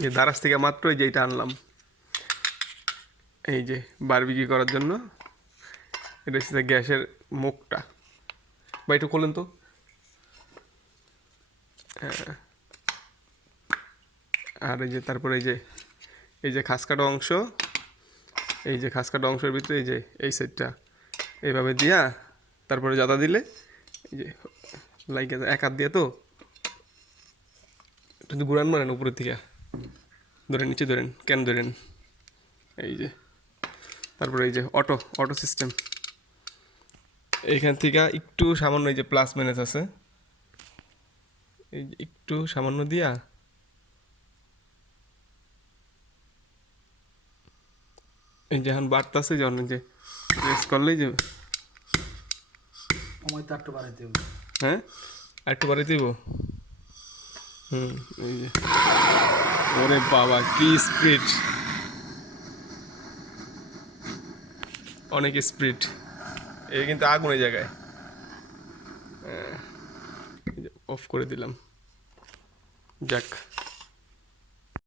যে দারাজ থেকে মাত্র এই যে এইটা আনলাম, এই যে বারবিকিউ করার জন্য। এটা হচ্ছে গ্যাসের মুখটা। বা একটু খোলেন তো। আর এই যে তারপরে এই যে খাস কাটা অংশ, এই যে খাস কাটা অংশের ভিতরে এই যে এই সাইডটা এইভাবে দিয়া তারপরে জাদা দিলে এই যে লাইকে এক হাত দিয়ে তো একটু ঘুরান মারেন উপরের থেকে, ধরেন নিচে ধরেন, কেন ধরেন, এই যে তারপরে এই যে অটো অটো সিস্টেম। এইখান থেকে একটু সামান্য এই যে প্লাস মাইনাস আছে, এই যে একটু সামান্য দিয়া এই যে এখন বাড়তেছে, যখন এই যে প্রেস করলেই যে সময় তো একটু বাড়াইতে হবে। হ্যাঁ আর একটু বাড়িয়ে দিব। এই যে ওরে বাবা কি স্পিড, অনেক স্পিড। এই কিন্তু আগুনের জায়গায় অফ করে দিলাম। যাক।